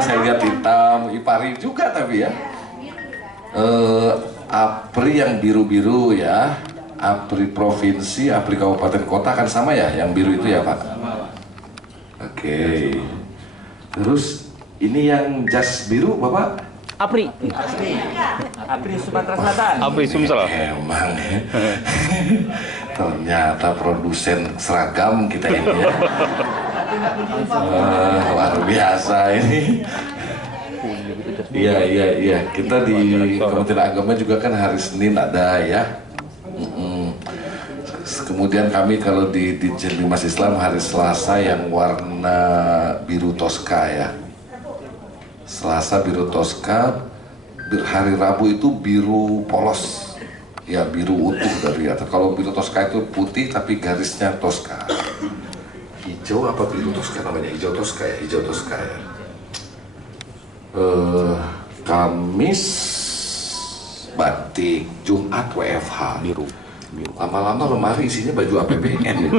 Saya lihat hitam, Ipari juga tapi ya. APRI yang biru-biru ya, APRI provinsi, APRI kabupaten kota kan sama ya, yang biru itu ya Pak? Oke. Terus ini yang jas biru Bapak? APRI. APRI Sumatera Selatan. APRI Sumsel. Emang ya. Ternyata produsen seragam kita ini ya. Luar biasa ini. Iya. Kita di Kementerian Agama juga kan hari Senin ada ya. Kemudian kami kalau di Ditjen Bimas Islam hari Selasa yang warna biru toska ya. Selasa biru toska, hari Rabu itu biru polos. Ya biru utuh dari atas. Kalau biru toska itu putih tapi garisnya toska. Hijau apa biru toska namanya? Hijau toska ya. Kamis batik, Jumat WFH biru. Lama-lama lemari isinya baju APBN.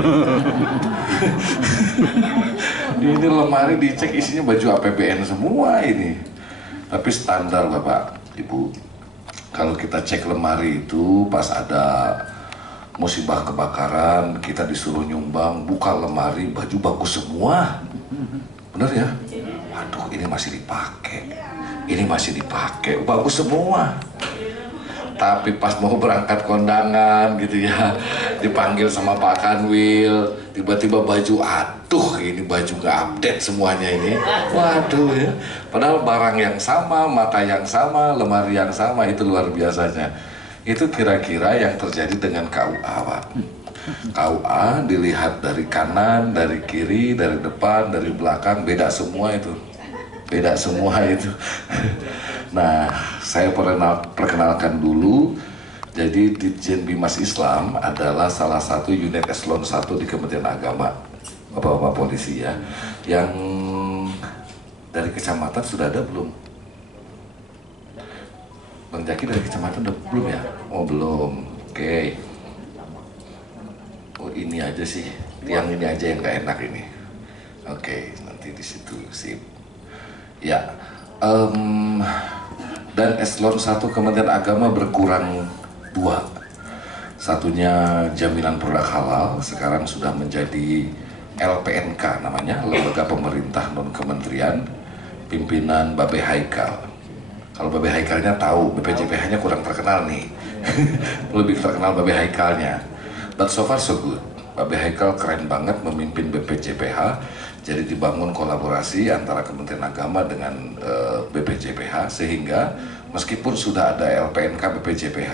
Ini lemari dicek isinya baju APBN semua ini. Tapi standar Bapak Ibu, kalau kita cek lemari itu pas ada musibah kebakaran, kita disuruh nyumbang, buka lemari, baju bagus semua. Bener ya? Waduh, ini masih dipakai, bagus semua. Tapi pas mau berangkat kondangan gitu ya, dipanggil sama Pak Kanwil, tiba-tiba baju, aduh ini baju nggak update semuanya ini. Waduh ya, padahal barang yang sama, mata yang sama, lemari yang sama, itu luar biasanya. Itu kira-kira yang terjadi dengan KUA Pak. KUA dilihat dari kanan, dari kiri, dari depan, dari belakang, beda semua itu. Nah, saya perkenalkan dulu. Jadi Ditjen Bimas Islam adalah salah satu unit eselon 1 di Kementerian Agama, Bapak-bapak polisi ya. Yang dari kecamatan sudah ada belum? Bang Jaki dari kecamatan udah belum ya? Oh belum, oke. Oh ini aja sih, yang ini aja yang gak enak ini. Oke, nanti di situ sip. Ya, dan eselon 1 Kementerian Agama berkurang 2. Satunya jaminan produk halal, sekarang sudah menjadi LPNK namanya, Lembaga Pemerintah Non Kementerian, pimpinan Babe Haikal. Kalau Babe Haikalnya tahu, BPJPH-nya kurang terkenal nih. Lebih terkenal Babe Haikalnya. But so far so good. Babe Haikal keren banget memimpin BPJPH. Jadi dibangun kolaborasi antara Kementerian Agama dengan BPJPH, sehingga meskipun sudah ada LPNK BPJPH,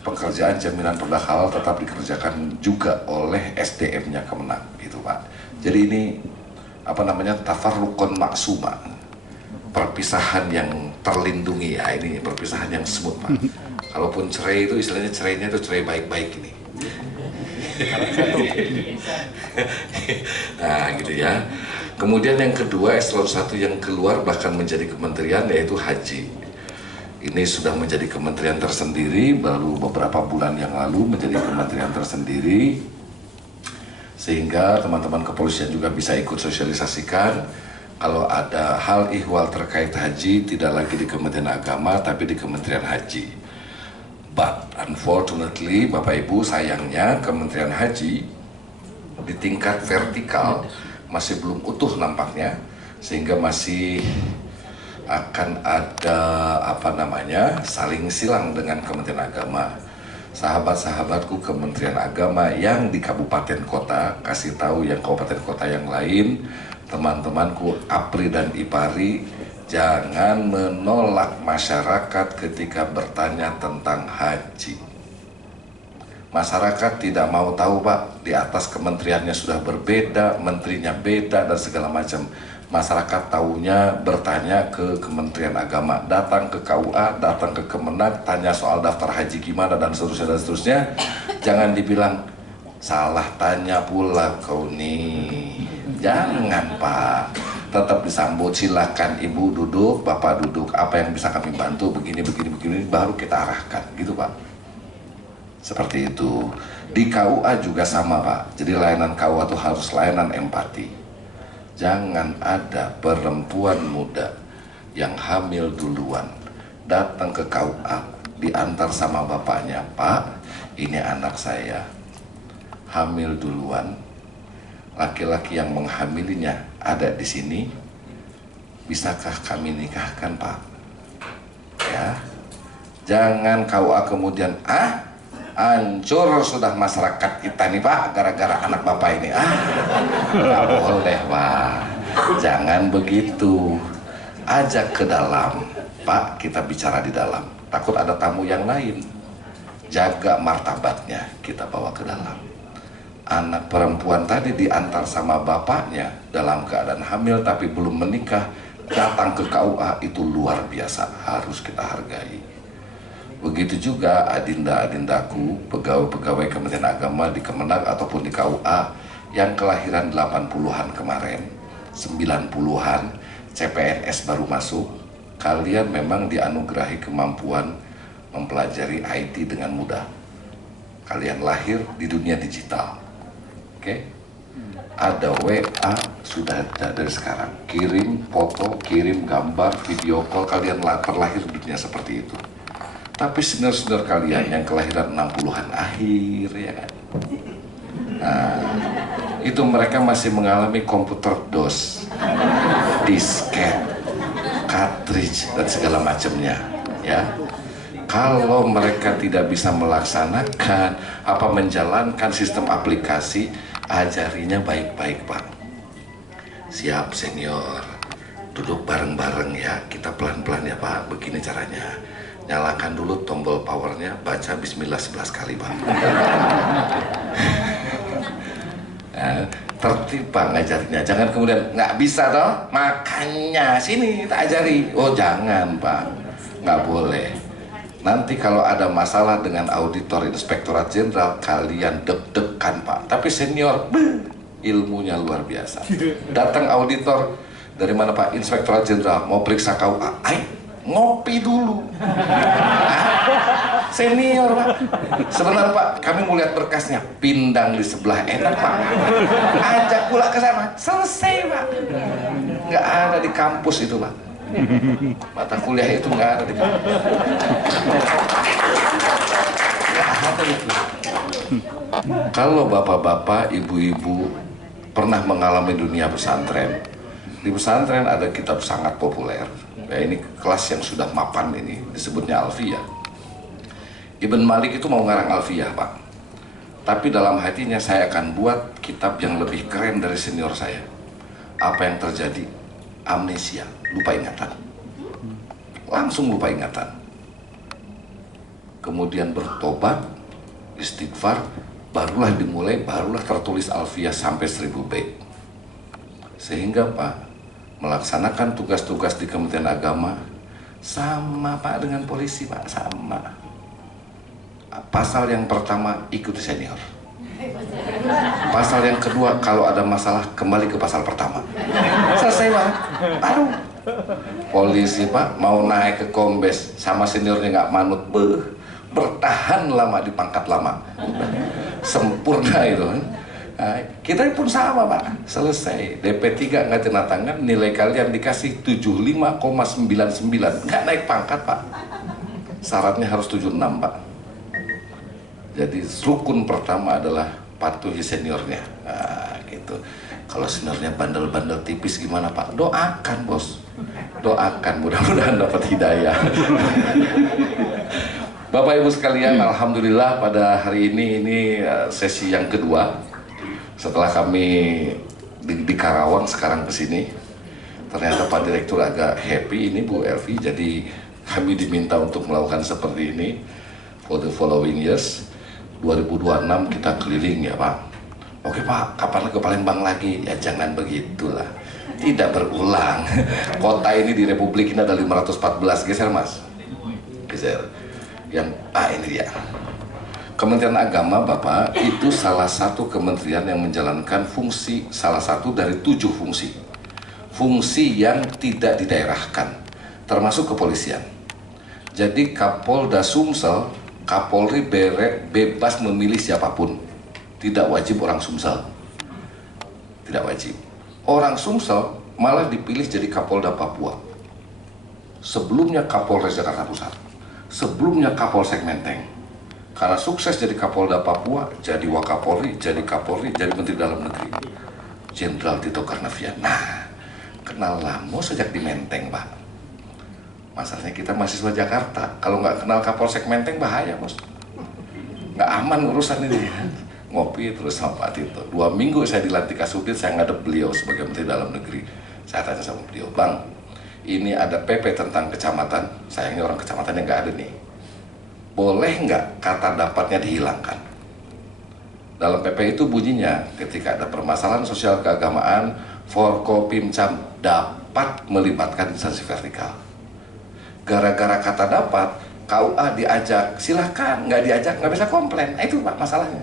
pekerjaan jaminan produk halal tetap dikerjakan juga oleh SDM-nya Kemenak gitu Pak. Jadi ini apa namanya, tafarruqon maksuma, perpisahan yang terlindungi ya, ini perpisahan yang smooth Pak. Kalaupun cerai itu istilahnya cerainya itu cerai baik-baik ini. Nah gitu ya. Kemudian yang kedua, eselon 1 yang keluar bahkan menjadi kementerian, yaitu haji. Ini sudah menjadi kementerian tersendiri, baru beberapa bulan yang lalu menjadi kementerian tersendiri, sehingga teman-teman kepolisian juga bisa ikut sosialisasikan kalau ada hal ihwal terkait haji tidak lagi di Kementerian Agama tapi di Kementerian Haji. But unfortunately, Bapak Ibu, sayangnya Kementerian Haji di tingkat vertikal masih belum utuh nampaknya, sehingga masih akan ada apa namanya, saling silang dengan Kementerian Agama. Sahabat-sahabatku Kementerian Agama yang di kabupaten kota, kasih tahu yang kabupaten kota yang lain, teman-temanku APRI dan IPARI, jangan menolak masyarakat ketika bertanya tentang haji. Masyarakat tidak mau tahu Pak, di atas kementeriannya sudah berbeda, menterinya beda dan segala macam. Masyarakat taunya bertanya ke Kementerian Agama, datang ke KUA, datang ke Kemenak, tanya soal daftar haji gimana dan seterusnya. Jangan dibilang salah tanya pula kau nih. Jangan Pak, tetap disambut, silakan Ibu duduk, Bapak duduk, apa yang bisa kami bantu, begini, baru kita arahkan, gitu Pak. Seperti itu. Di KUA juga sama Pak, jadi layanan KUA itu harus layanan empati. Jangan ada perempuan muda yang hamil duluan datang ke KUA, diantar sama bapaknya, Pak, ini anak saya hamil duluan, laki-laki yang menghamilinya ada di sini, bisakah kami nikahkan, Pak? Ya, jangan KUA kemudian hancur sudah masyarakat kita nih, Pak, gara-gara anak bapak ini. Nggak boleh, Pak, jangan begitu. Ajak ke dalam, Pak, kita bicara di dalam. Takut ada tamu yang lain. Jaga martabatnya, kita bawa ke dalam. Anak perempuan tadi diantar sama bapaknya dalam keadaan hamil tapi belum menikah, datang ke KUA, itu luar biasa, harus kita hargai. Begitu juga adinda-adindaku, pegawai-pegawai Kementerian Agama di Kemenag ataupun di KUA yang kelahiran 80-an kemarin, 90-an, CPNS baru masuk, kalian memang dianugerahi kemampuan mempelajari IT dengan mudah. Kalian lahir di dunia digital. Oke? Ada WA sudah ada dari sekarang. Kirim foto, kirim gambar, video call, kalian terlahir di dunia seperti itu. Tapi senior-senior kalian yang kelahiran 60-an akhir, ya kan? Nah, itu mereka masih mengalami komputer DOS, disket, cartridge, dan segala macamnya, ya. Kalau mereka tidak bisa melaksanakan menjalankan sistem aplikasi, ajarinya baik-baik, Pak. Siap, senior, duduk bareng-bareng ya, kita pelan-pelan ya, Pak. Begini caranya, nyalakan dulu tombol powernya, baca bismillah 11 kali, Pak. Nah, tertib, Pak, ngajarinya. Jangan kemudian nggak bisa toh, makanya sini kita ajari. Oh jangan, Pak, nggak boleh. Nanti kalau ada masalah dengan auditor inspektorat jenderal, kalian deg-degan, Pak. Tapi senior, ilmunya luar biasa. Datang auditor dari mana, Pak? Inspektorat jenderal mau periksa KUA. Ngopi dulu. Senior, Pak. Sebentar, Pak, kami mau lihat berkasnya. Pindang di sebelah, enak, Pak. Ajak pula ke sana. Selesai, Pak. Nggak ada di kampus itu, Pak. Mata kuliah itu nggak ada di kampus. Nggak ada itu. Kalau bapak-bapak, ibu-ibu pernah mengalami dunia pesantren, di pesantren ada kitab sangat populer. Ya, ini kelas yang sudah mapan ini, disebutnya Alfiyah. Ibn Malik itu mau ngarang Alfiyah, Pak. Tapi dalam hatinya, saya akan buat kitab yang lebih keren dari senior saya. Apa yang terjadi? Amnesia, lupa ingatan. Langsung lupa ingatan. Kemudian bertobat, istighfar, barulah dimulai, barulah tertulis Alfiyah sampai 1000 bait. Sehingga, Pak, melaksanakan tugas-tugas di Kementerian Agama sama, Pak, dengan polisi, Pak, sama. Pasal yang pertama, ikuti senior. Pasal yang kedua, kalau ada masalah kembali ke pasal pertama. Selesai, Pak. Aduh, polisi, Pak, mau naik ke kombes sama seniornya nggak manut, bertahan lama di pangkat lama. Sempurna itu. Nah, kita pun sama, Pak. Selesai, DP3 nggak tanda tangan, nilai kalian dikasih 75,99, nggak naik pangkat, Pak. Syaratnya harus 76, Pak. Jadi rukun pertama adalah patuhi seniornya. Nah, gitu. Kalau seniornya bandel-bandel tipis gimana, Pak? Doakan, Bos. Doakan, mudah-mudahan dapat hidayah. Bapak Ibu sekalian, alhamdulillah pada hari ini sesi yang kedua. Setelah kami di Karawang, sekarang ke sini. Ternyata Pak Direktur agak happy ini, Bu Elvi, jadi kami diminta untuk melakukan seperti ini for the following years. 2026 kita keliling ya, Pak. Oke, Pak, kapan ke Palembang lagi? Ya jangan begitulah, tidak berulang. Kota ini di Republik ini ada 514. Geser, Mas, geser. Yang ini dia. Kementerian Agama, Bapak, itu salah satu kementerian yang menjalankan fungsi, salah satu dari 7 fungsi. Fungsi yang tidak didaerahkan, termasuk kepolisian. Jadi Kapolda Sumsel, Kapolri bebas memilih siapapun. Tidak wajib orang Sumsel. Tidak wajib. Orang Sumsel malah dipilih jadi Kapolda Papua. sebelumnya Kapolres Jakarta Pusat, sebelumnya Kapolsek Menteng. Karena sukses jadi Kapolda Papua, jadi Wakapolri, jadi Kapolri, jadi Menteri Dalam Negeri, Jenderal Tito Karnavian. Nah, kenal lama sejak di Menteng, Pak. Masalahnya kita mahasiswa Jakarta, kalau nggak kenal Kapolsek Menteng bahaya, Bos. Nggak aman urusan ini. Ngopi terus sama Pak Tito. 2 minggu saya dilantik Kasubdit, saya ngadep beliau sebagai Menteri Dalam Negeri. Saya tanya sama beliau, Bang, ini ada PP tentang kecamatan, sayangnya orang kecamatannya nggak ada nih. Boleh nggak kata dapatnya dihilangkan? Dalam PP itu bunyinya, ketika ada permasalahan sosial keagamaan, Forkopimcam dapat melibatkan instansi vertikal. Gara-gara kata dapat, KUA diajak, silahkan, nggak diajak, nggak bisa komplain. Nah, itu Pak masalahnya.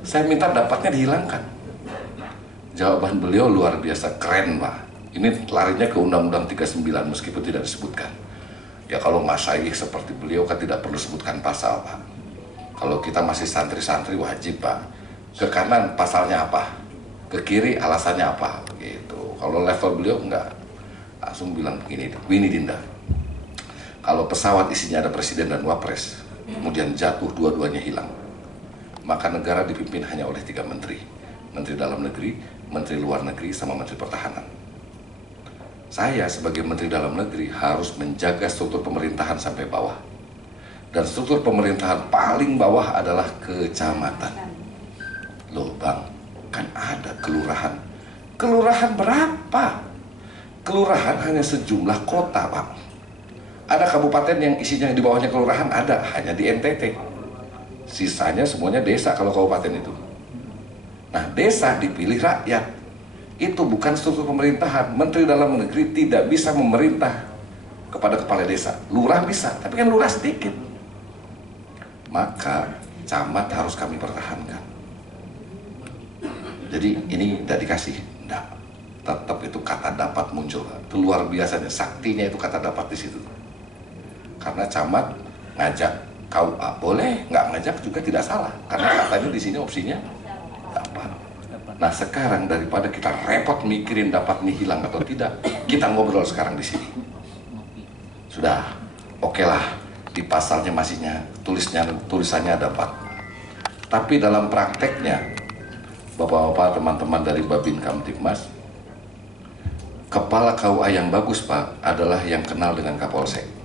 Saya minta dapatnya dihilangkan. Jawaban beliau luar biasa, keren Pak. Ini larinya ke Undang-Undang 39 meskipun tidak disebutkan. Ya kalau masyayikh seperti beliau kan tidak perlu sebutkan pasal Pak. Kalau kita masih santri-santri wajib Pak. Ke kanan pasalnya apa? Ke kiri alasannya apa? Gitu. Kalau level beliau enggak. Langsung bilang begini, Winnie Dinda. Kalau pesawat isinya ada presiden dan wapres, kemudian jatuh dua-duanya hilang, maka negara dipimpin hanya oleh 3 menteri. Menteri Dalam Negeri, Menteri Luar Negeri, sama Menteri Pertahanan. Saya sebagai Menteri Dalam Negeri harus menjaga struktur pemerintahan sampai bawah. Dan struktur pemerintahan paling bawah adalah kecamatan. Loh Bang, kan ada kelurahan. Kelurahan berapa? Kelurahan hanya sejumlah kota Pak. Ada kabupaten yang isinya di bawahnya kelurahan ada, hanya di NTT. Sisanya semuanya desa kalau kabupaten itu. Nah desa dipilih rakyat. Itu bukan struktur pemerintahan. Menteri Dalam Negeri tidak bisa memerintah kepada kepala desa. Lurah bisa, tapi kan lurah sedikit. Maka camat harus kami pertahankan. Jadi ini tidak dikasih, tidak. Tetap itu kata dapat muncul. Itu luar biasanya, saktinya itu kata dapat di situ. Karena camat ngajak KUA boleh, nggak ngajak juga tidak salah. Karena katanya di sini opsinya dapat. Nah sekarang daripada kita repot mikirin dapat nih hilang atau tidak, kita ngobrol sekarang di sini. Sudah, oke lah, di pasalnya masihnya tulisannya dapat. Tapi dalam prakteknya, bapak-bapak teman-teman dari Babin Kamtibmas, kepala KUA yang bagus Pak adalah yang kenal dengan Kapolsek.